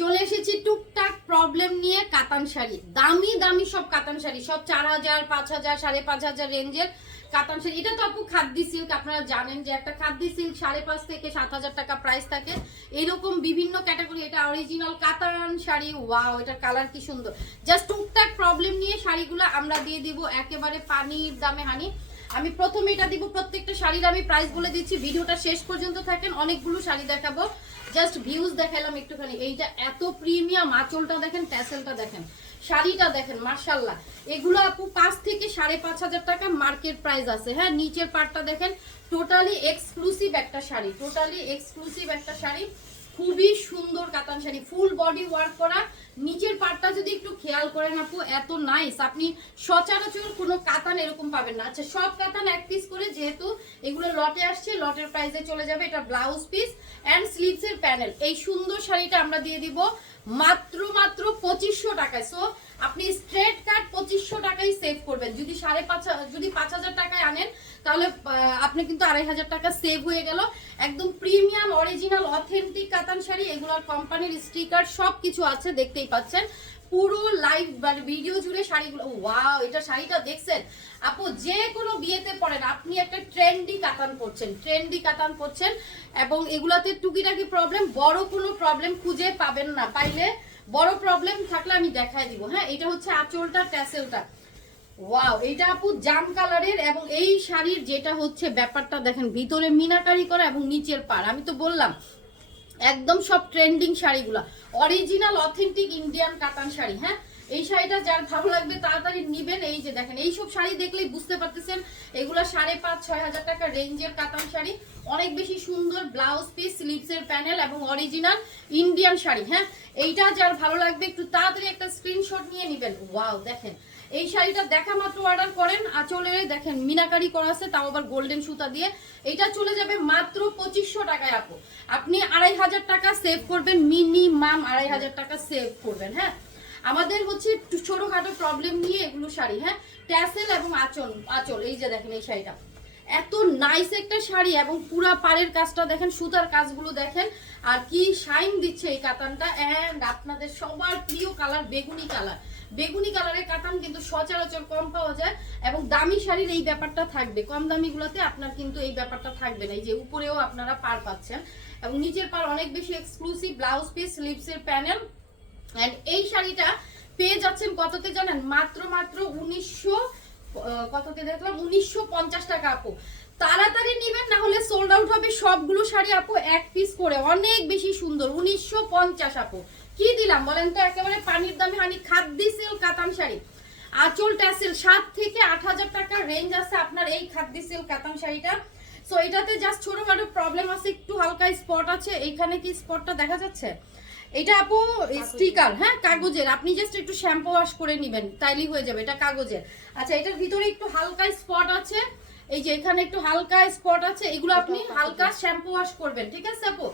চলে এসেছি টুকটাক প্রবলেম নিয়ে কাতান শাড়ি, দামি দামি সব কাতান শাড়ি, সব 4000, 5000, 5500 রেঞ্জের কাতান শাড়ি। এটা তো আপু খাদ্যি সিল্ক, আপনারা জানেন যে একটা খাদ্যি সিল্ক 5.5 থেকে 7000 টাকা প্রাইস থাকে। এরকম বিভিন্ন ক্যাটাগরি, এটা অরিজিনাল কাতান শাড়ি। ওয়াও, এটার কালার কি সুন্দর। জাস্ট টুকটাক প্রবলেম নিয়ে শাড়িগুলো আমরা দিয়ে দিব একেবারে পানির দামে হানি। আমি প্রথমে এটা দিব, প্রত্যেকটা শাড়ির আমি প্রাইস বলে দিচ্ছি, ভিডিওটা শেষ পর্যন্ত থাকেন। অনেকগুলো শাড়ি দেখাবো, জাস্ট ভিউজ দেখালাম একটুখানি। এইটা এত প্রিমিয়াম, আঁচলটা দেখেন, ট্যাসেলটা দেখেন, শাড়িটা দেখেন, মাশাআল্লাহ। এগুলো আপু 5 থেকে 5500 টাকা মার্কেট প্রাইস আছে। হ্যাঁ, নিচের পার্টটা দেখেন, টোটালি এক্সক্লুসিভ একটা শাড়ি, টোটালি এক্সক্লুসিভ একটা শাড়ি, খুবই সুন্দর কাতান শাড়ি, ফুল বডি ওয়ার্ক করা। নিচের পার্টটা যদি একটু খেয়াল করেন আপু, এত নাইস, আপনি সচরাচর কোনো কাতান এরকম পাবেন না। আচ্ছা, সব কাতান এক পিস করে, যেহেতু এগুলো লটে আসছে, লটের প্রাইসে চলে যাবে। এটা ব্লাউজ পিস অ্যান্ড স্লিভসের প্যানেল। এই সুন্দর শাড়িটা আমরা দিয়ে দিব মাত্র 2500 টাকায়। সো আপনি স্ট্রেট কাট 2500 টাকায় সেভ করবেন। যদি 5000 টাকায় আনেন, তাহলে আপনি কিন্তু 2500 টাকা সেভ হয়ে গেল। একদম প্রিমিয়াম অরিজিনাল অথেন্টিক কাতান শাড়ি, এগুলোর কোম্পানির স্টিকার সব কিছু আছে, দেখতেই পাচ্ছেন পুরো লাইভ ভিডিও জুড়ে শাড়িগুলো। ওয়াও, এটা শাড়িটা দেখছেন আপু, যে কোনো বিয়েতে পরেন, আপনি একটা ট্রেন্ডি কাতান পরছেন, ট্রেন্ডি কাতান পরছেন। এবং এগুলাতে টুকিটাকি প্রবলেম, বড় কোনো প্রবলেম খুঁজে পাবেন না। পাইলে বড় প্রবলেম থাকলে আমি দেখাই দিব। হ্যাঁ, এটা হচ্ছে আঁচলটা, ট্যাসেলটা। ওয়াও, এটা আপু জাম কালারের। এবং এই শাড়ির যেটা হচ্ছে ব্যাপারটা দেখেন, ভিতরে মিনাকারি করা এবং নিচের পাড়, আমি তো বললাম একদম সব ট্রেন্ডিং শাড়িগুলা, অরিজিনাল অথেন্টিক ইন্ডিয়ান কাতান শাড়ি। হ্যাঁ, এই শাড়িটা যার ভালো লাগবে তাড়াতাড়ি নিবেন। এই যে দেখেন, এইসব শাড়ি দেখলেই বুঝতে পারতেছেন এগুলা 5,500-6,000 টাকা রেঞ্জের কাতান শাড়ি, অনেক বেশি সুন্দর। ব্লাউজ পিস, স্লিভসের প্যানেল এবং অরিজিনাল ইন্ডিয়ান শাড়ি। হ্যাঁ, এইটা যার ভালো লাগবে একটু তাড়াতাড়ি একটা স্ক্রিনশট নিয়ে নেবেন। ওয়াও, দেখেন এই শাড়িটা দেখা মাত্র অর্ডার করেন। আঁচলে দেখেন মিনাকারি করা আছে, তাও আবার গোল্ডেন সুতা দিয়ে। এটা চলে যাবে মাত্র 2500 টাকায় আপু। আপনি 2500 টাকা সেভ করবেন, মিনিমাম 2500 টাকা সেভ করবেন। হ্যাঁ, আমাদের হচ্ছে ছোটখাটো প্রবলেম নিয়ে এগুলো শাড়ি। হ্যাঁ, ট্যাসেল এবং আঁচল এই যে দেখেন, এই শাড়িটা এত নাইস একটা শাড়ি। এবং পুরা পাড়ের কাজটা দেখেন, সুতার কাজগুলো দেখেন, আর কি শাইন দিচ্ছে এই কাতানটা। এন্ড আপনাদের সবার প্রিয় কালার বেগুনি কালার, বেগুনি কালারের কাতান কিন্তু সচরাচর কম পাওয়া যায়। এবং দামি শাড়ির এই ব্যাপারটা থাকবে, কম দামিগুলোতে আপনার কিন্তু এই ব্যাপারটা থাকবে না। এই যে উপরেও আপনারা পার পাচ্ছেন, এবং নিচের পার অনেক বেশি এক্সক্লুসিভ। ব্লাউজ পিস, স্লিভসের প্যানেল। এন্ড এই শাড়িটা পেয়ে যাচ্ছেন কততে জানেন? মাত্র 1900, কততে দেখলাম 1950 টাকা আপু। তাড়াতাড়ি নিবেন, না হলে সোল্ড আউট হবে সবগুলো শাড়ি আপু, এক পিস করে, অনেক বেশি সুন্দর। 1950 আপু, কি দিলাম বলেন তো? একেবারে পানির দামে হানি। খাদ্যি সিল্ক কাতান শাড়ি, আঁচল ট্যাসেল, 7 থেকে 8000 টাকার রেঞ্জ আছে আপনার এই খাদ্যি সিল্ক কাতান শাড়িটা। সো এটাতে জাস্ট ছোটখাটো প্রবলেম আছে, একটু হালকা স্পট আছে। এইখানে কি স্পটটা দেখা যাচ্ছে? এটা আপু স্টিকার, হ্যাঁ, কাগজের। আপনি জাস্ট একটু শ্যাম্পু ওয়াশ করে নেবেন, তাইলেই হয়ে যাবে। এটা কাগজের। আচ্ছা, এটার ভিতরে একটু হালকা স্পট আছে, এই যে এখানে একটু হালকা স্পট আছে, এগুলো আপনি হালকা শ্যাম্পু ওয়াশ করবেন, ঠিক আছে আপু?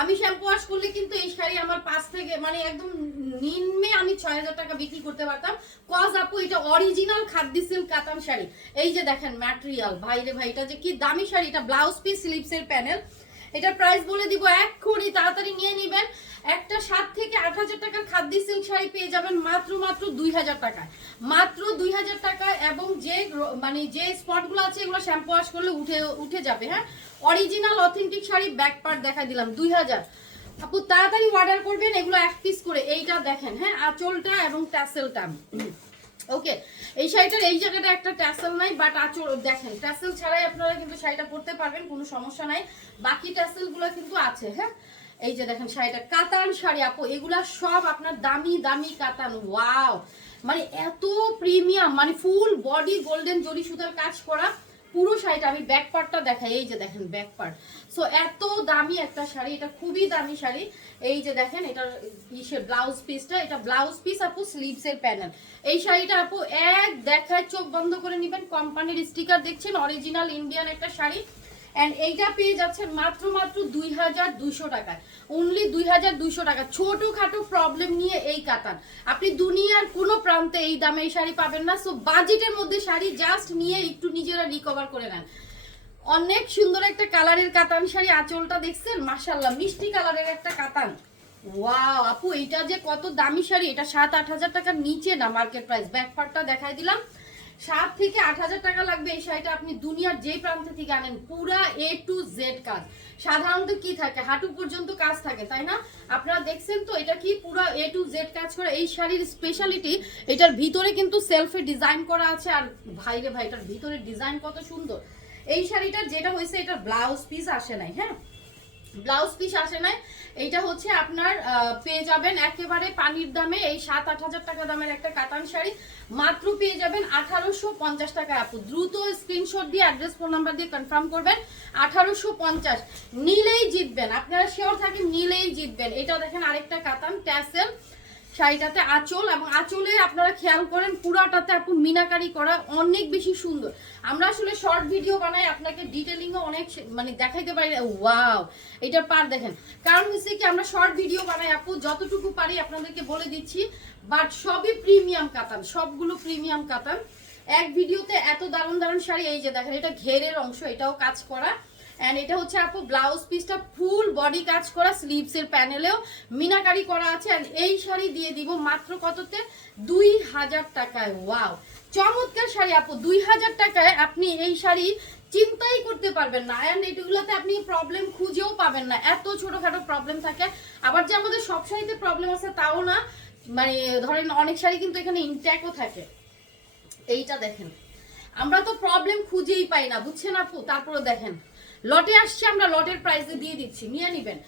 আমি শ্যাম্পু ওয়াশ করলে কিন্তু এই শাড়ি আমার 5 থেকে মানে একদম নিম্নে আমি 6000 টাকা বিক্রি করতে পারতাম। কজ আপু এটা অরিজিনাল খাদ্যি সিল্ক কাতান শাড়ি। এই যে দেখেন ম্যাটেরিয়াল, ভাই রে ভাই, এটা যে কি দামি শাড়ি। এটা ব্লাউজ পিস, স্লিভসের প্যানেল। এটা প্রাইস বলে দিব এক্ষুনি, তাড়াতাড়ি নিয়ে নেবেন। একটা 7 থেকে 8000 টাকার খাদ্যি সিল্ক শাড়ি পেয়ে যাবেন মাত্র 2000 টাকায়, মাত্র 2000 টাকায়। এবং যে মানে যে স্পটগুলো আছে এগুলো শ্যাম্পু ওয়াশ করলে উঠে যাবে। হ্যাঁ, original authentic sari. Back part দেখা দিলাম 2000 আপু, তাড়াতাড়ি অর্ডার করবেন। এগুলো এক পিস করে। এইটা দেখেন, হ্যাঁ, আঁচলটা এবং ট্যাসেলটা। ওকে, এই শাড়িটার এই জায়গাটা একটা ট্যাসেল নাই, বাট আঁচল দেখেন, ট্যাসেল ছাড়াই আপনারা কিন্তু শাড়িটা পরতে পারবেন, কোনো সমস্যা নাই। বাকি ট্যাসেলগুলো কিন্তু আছে। হ্যাঁ, এই যে দেখেন শাড়িটা, কাতান শাড়ি আপু, এগুলা সব আপনার দামি দামি কাতান। ওয়াও, মানে এত প্রিমিয়াম, মানে ফুল বডি গোল্ডেন জরি সুতার কাজ করা পুরো শাড়িটা। আমি ব্যাক পার্টটা দেখাই, এই যে দেখেন ব্যাক পার্ট। সো এত দামি একটা শাড়ি, এটা খুবই দামি শাড়ি। এই যে দেখেন এটার ইসের ব্লাউজ পিসটা, এটা ব্লাউজ পিস আপু, স্লিভসের প্যানেল। এই শাড়িটা আপু এক দেখায় চোখ বন্ধ করে নেবেন। কোম্পানির স্টিকার দেখছেন, অরিজিনাল ইন্ডিয়ান একটা শাড়ি। এন্ড এইটা পেয়ে যাচ্ছেন মাত্র 2200 টাকায়, অনলি 2200 টাকা। ছোটখাটো প্রবলেম নিয়ে এই কাতান আপনি দুনিয়ার কোনো প্রান্তে এই দামে এই শাড়ি পাবেন না। সো বাজেটের মধ্যে শাড়ি জাস্ট নিয়ে একটু নিজেরা রিকভার করে নেন। অনেক সুন্দর একটা কালারের কাতান শাড়ি। আঁচলটা দেখছেন, মাশাআল্লাহ, মিষ্টি কালারের একটা কাতান। ওয়াও আপু, এটা যে কত দামি শাড়ি, এটা 7-8 হাজার টাকার নিচে না মার্কেট প্রাইস। ব্যাক পার্টটা দেখাই দিলাম, 7 থেকে 8 হাজার টাকা লাগবে এই শাড়িটা। আপনি দুনিয়ার যে প্রান্ত থেকে আনেন, পুরা A to Z কাজ। সাধারণত কি থাকে, হাঁটু পর্যন্ত কাজ থাকে, তাই না? আপনারা দেখছেন তো, এটা কি পুরো A to Z কাজ করে। এই শাড়ির স্পেশালিটি, এটার ভিতরে কিন্তু সেলফে ডিজাইন করা আছে। আর ভাইরে ভাই, এটার ভিতরে ডিজাইন কত সুন্দর। এই শাড়িটার যেটা হয়েছে, এটার ব্লাউজ পিস আসে নাই, হ্যাঁ ব্লাউজ পিস আসে নাই। এইটা হচ্ছে আপনার পেয়ে যাবেন একেবারে পানির দামে। এই 7-8 হাজার টাকা দামের একটা কাতান শাড়ি মাত্র পেয়ে যাবেন 1850 টাকা। আপু দ্রুত স্ক্রিনশট দিয়ে অ্যাড্রেস ফোন নাম্বার দিয়ে কনফার্ম করবেন। 1850 নিলেই জিতবেন, আপনারা শিওর থাকেন নিলেই জিতবেন। এটা দেখেন আরেকটা কাতান ট্যাসেল শাড়িটাতে আঁচল, এবং আঁচলে আপনারা খেয়াল করেন পুরাটাতে আপু মিনাকারি করা, অনেক বেশি সুন্দর। আমরা আসলে শর্ট ভিডিও বানাই, আপনাকে ডিটেলিংও অনেক মানে দেখাইতে পারি। ওয়াও, এটার পার দেখেন। কারণ হচ্ছে কি, আমরা শর্ট ভিডিও বানাই আপু, যতটুকু পারি আপনাদেরকে বলে দিচ্ছি। বাট সবই প্রিমিয়াম কাতান, সবগুলো প্রিমিয়াম কাতান। এক ভিডিওতে এত দারুণ দারুণ শাড়ি। এই যে দেখেন, এটা ঘেরের অংশ, এটাও কাজ করা। এন্ড এটা হচ্ছে আপু ব্লাউজ পিসটা ফুল বডি কাজ করা, স্লিভস এর প্যানেলেও মিনাকারি করা আছে। এন্ড এই শাড়ি দিয়ে দিব মাত্র কততে, 2000 টাকায়। ওয়াও, চমৎকার শাড়ি আপু, 2000 টাকায় আপনি এই শাড়ি চিন্তাই করতে পারবেন না। এন্ড এগুলোতে আপনি প্রবলেম খুঁজেও পাবেন না, এত ছোটখাটো প্রবলেম থাকে। আবার যে আমাদের সব শাড়িতে প্রবলেম আছে তাও না, মানে ধরেন অনেক শাড়ি কিন্তু এখানে ইনট্যাকও থাকে। এইটা দেখেন, আমরা তো প্রবলেম খুঁজেই পাই না, বুঝছেন আপু। তারপরে দেখেন লটে আসছে, আমরা লটের প্রাইসে দিয়ে দিচ্ছি, নিয়ে নিবেন।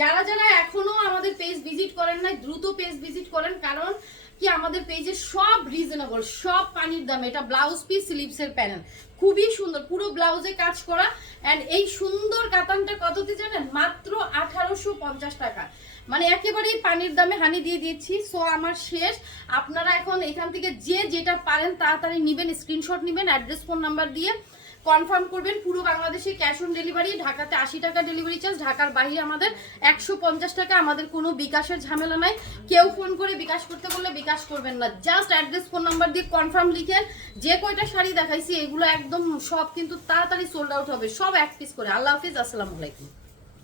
যারা যারা এখনো আমাদের পেজ ভিজিট করেন নাই, দ্রুত পেজ ভিজিট করেন। কারণ কি, আমাদের পেজে সব রিজনেবল, সব পানির দামে। এটা ব্লাউজ পিস, স্লিভস এর প্যানেল খুবই সুন্দর, পুরো ব্লাউজে কাজ করা। এন্ড এই সুন্দর কাতানটা কততে জানেন, মাত্র 1850 টাকা। মানে একেবারেই পানির দামে হানি দিয়ে দিয়েছি। সো আমার শেষ, আপনারা এখন এখান থেকে যে যেটা পারেন তাড়াতাড়ি নিবেন, স্ক্রিনশট নিবেন, অ্যাড্রেস ফোন নাম্বার দিয়ে কনফার্ম করবেন। পুরো বাংলাদেশে ক্যাশ অন ডেলিভারি, ঢাকাতে 80 টাকা ডেলিভারি চার্জ, ঢাকার বাইরে আমাদের 150 টাকা। আমাদের কোনো বিকাশের ঝামেলা নাই, কেউ ফোন করে বিকাশ করতে বললে বিকাশ করবেন না। জাস্ট অ্যাড্রেস ফোন নাম্বার দিয়ে কনফার্ম লিখেন। যে কয়টা শাড়ি দেখাইছি এগুলো একদম সব কিন্তু তাড়াতাড়ি সোল্ড আউট হবে, সব এক পিস করে। আল্লাহ হাফিজ, আসসালামু আলাইকুম।